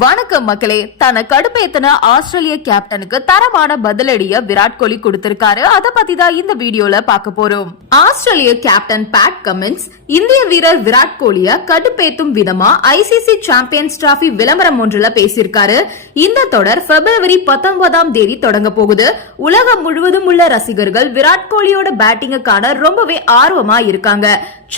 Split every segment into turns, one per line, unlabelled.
வணக்கம் மக்களே. தன்னை கடுப்பேத்தன ஆஸ்திரேலிய கேப்டனுக்கு தரமான பதிலடிய விராட் கோலி கொடுத்திருக்காரு. அத பத்தி தான் இந்த வீடியோல பார்க்க போறோம். ஆஸ்திரேலிய கேப்டன் பேட் கமின்ஸ் இந்திய வீரர் விராட் கோலிய கடுப்பேத்தும் விதமா ஐசிசி சாம்பியன்ஸ் டிராபி விளம்பரம் ஒன்றுல பேசியிருக்காரு. இந்த தொடர் பிப்ரவரி பத்தொன்பதாம் தேதி தொடங்க போகுது. உலகம் முழுவதும் உள்ள ரசிகர்கள் விராட் கோலியோட பேட்டிங்குக்கான காண ரொம்பவே ஆர்வமா இருக்காங்க.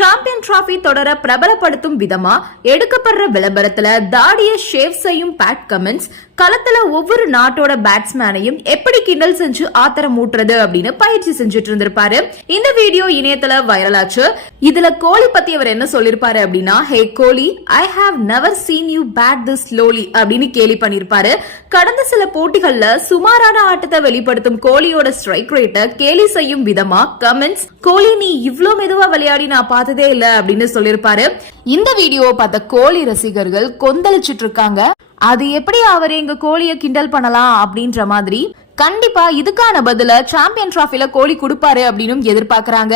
சாம்பியன் டிராபி தொடர பிரபலப்படுத்தும் விதமா எடுக்கப்படுற விளம்பரத்துல தாடிய ஷேவ்ஸ் செய்யும் பேட் கமெண்ட்ஸ் களத்துல ஒவ்வொரு நாட்டோட பேட்ஸ்மேனையும் எப்படி கிண்டல் செஞ்சு ஆத்திரம் ஊட்டுறது அப்படின்னு பயிற்சி செஞ்சுட்டு இருந்திருப்பாரு. இந்த வீடியோ இணையத்துல வைரல் ஆச்சு. இதுல கோலி பத்தி அவர் என்ன சொல்லிருப்பாரு அப்படின்னா hey Kohli I have never seen you bat this slowly அப்படின்னு கேலி பண்ணிருப்பாரு. கடந்த சில போட்டிகள்ல சுமாரான ஆட்டத்தை வெளிப்படுத்தும் கோலியோட ஸ்ட்ரைக் ரேட்டை கேலி செய்யும் விதமா கமெண்ட்ஸ் கோலி நீ இவ்ளோ மெதுவா விளையாடி நான் பார்த்ததே இல்ல அப்படின்னு சொல்லிருப்பாரு. இந்த வீடியோவை பார்த்த கோலி ரசிகர்கள் கொந்தளிச்சிட்டு இருக்காங்க. அது எப்படி அவர் எங்க கோழியை கிண்டல் பண்ணலாம் அப்படின்ற மாதிரி கண்டிப்பா இதுக்கான பதில சாம்பியன் டிராஃபில கோலி கொடுப்பாரு அப்படின்னு எதிர்பார்க்கறாங்க.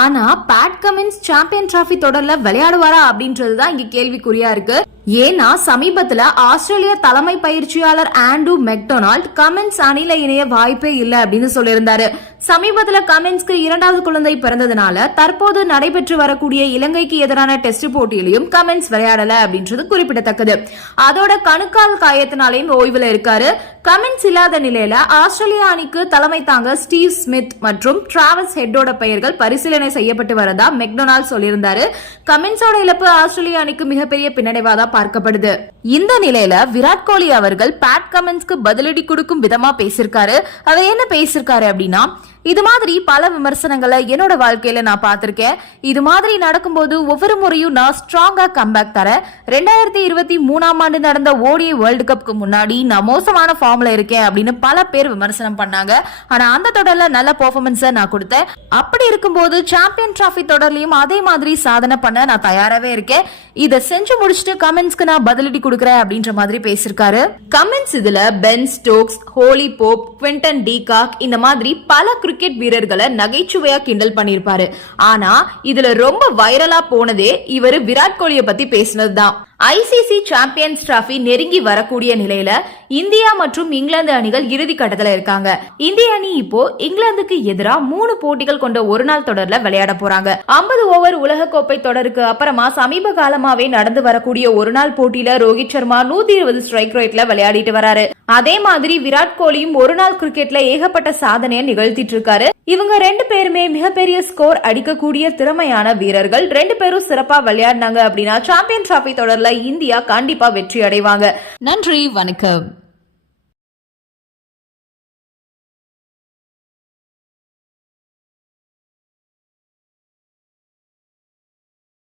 ஆனா பேட் கமின்ஸ் சாம்பியன் டிராஃபி தொடர்ல விளையாடுவாரா அப்படின்றதுதான் இங்க கேள்விக்குறியா இருக்கு. ஏன்னா சமீபத்துல ஆஸ்திரேலிய தலைமை பயிற்சியாளர் ஆண்ட்ரூ மெக்டொனால்ட் கமின்ஸ் அணில இணைய வாய்ப்பே இல்லை அப்படின்னு சொல்லியிருந்தாரு. சமீபத்துல கமின்ஸ்க்கு இரண்டாவது குழந்தை பிறந்ததுனால தற்போது நடைபெற்று வரக்கூடிய இலங்கைக்கு எதிரான டெஸ்ட் போட்டியிலையும் கமின்ஸ் விளையாடல அப்படின்றது குறிப்பிடத்தக்கது. அதோட கணுக்கால் காயத்தினாலையும் ஓய்வுல இருக்காரு. கமின்ஸ் இல்லாத நிலையில ஆஸ்திரேலிய அணிக்கு தலைமை தாங்க ஸ்டீவ் ஸ்மித் மற்றும் டிராவல்ஸ் ஹெட்டோட பெயர்கள் பரிசீலனை செய்யப்பட்டு வரதா மெக்டொனால்ட் சொல்லியிருந்தாரு. கமின்ஸோட இழப்பு ஆஸ்திரேலிய அணிக்கு மிகப்பெரிய பின்னடைவாதான் பார்க்கப்படுது. இந்த நிலையில விராட் கோலி அவர்கள் பேட் கமெண்ட்ஸ்க்கு பதிலடி கொடுக்கும் விதமா பேசியிருக்காரு. அவர் என்ன பேசியிருக்காரு அப்படின்னா இது மாதிரி பல விமர்சனங்களை என்னோட வாழ்க்கையில நான் பார்த்திருக்கேன். இது மாதிரி நடக்கும்போது ஒவ்வொரு முறையும் நான் ஸ்ட்ராங்கா கம்பேக் தரேன் ரெண்டாயிரத்தி இருபத்தி மூணாம் ஆண்டு நடந்த ஓடிஐ வேர்ல்டு கப்க்கு முன்னாடி நான் மோசமான ஃபார்ம்ல இருக்கேன் அப்படின்னு பல பேர் விமர்சனம் பண்ணாங்க. ஆனா அந்த தொடர்ல நல்ல பெர்ஃபார்மன்ஸை நான் கொடுத்தேன். அப்படி இருக்கும்போது சாம்பியன் டிராஃபி தொடர்லயும் அதே மாதிரி சாதனை பண்ண நான் தயாராகவே இருக்கேன். இதை செஞ்சு முடிச்சுட்டு கமெண்ட்ஸ்க்கு நான் பதிலடி கொடுக்குறேன் அப்படின்ற மாதிரி பேசியிருக்காரு. கமெண்ட்ஸ் இதுல Ben Stokes Ollie Pope Quinton de Kock இந்த மாதிரி பல கிரிக்கெட் வீரர்களை நகைச்சுவையா கிண்டல் பண்ணிருப்பாரு ஆனா இதுல ரொம்ப வைரலா போனதே இவரு விராட் கோலிய பத்தி பேசினதுதான். ஐசிசி சாம்பியன்ஸ் டிராபி நெருங்கி வரக்கூடிய நிலையில இந்தியா மற்றும் இங்கிலாந்து அணிகள் இறுதி கட்டத்துல இருக்காங்க. இந்திய அணி இப்போ இங்கிலாந்துக்கு எதிரா மூணு போட்டிகள் கொண்ட ஒரு நாள் தொடர்ல விளையாட போறாங்க. 50 ஓவர் உலக கோப்பை தொடருக்கு அப்புறமா சமீப காலமாவே நடந்து வரக்கூடிய ஒரு நாள் போட்டியில ரோஹித் சர்மா நூத்தி இருபது ஸ்ட்ரைக் ரேட்ல விளையாடிட்டு வராரு. அதே மாதிரி விராட் கோலியும் ஒரு நாள் கிரிக்கெட்ல ஏகப்பட்ட சாதனையை நிகழ்த்திட்டு இருக்காரு இவங்க ரெண்டு பேருமே மிகப்பெரிய ஸ்கோர் அடிக்கக்கூடிய திறமையான வீரர்கள். ரெண்டு பேரும் சிறப்பா விளையாடினாங்க அப்படின்னா சாம்பியன் டிராபி தொடர்ல இந்தியா கண்டிப்பா வெற்றி அடைவாங்க. நன்றி வணக்கம்.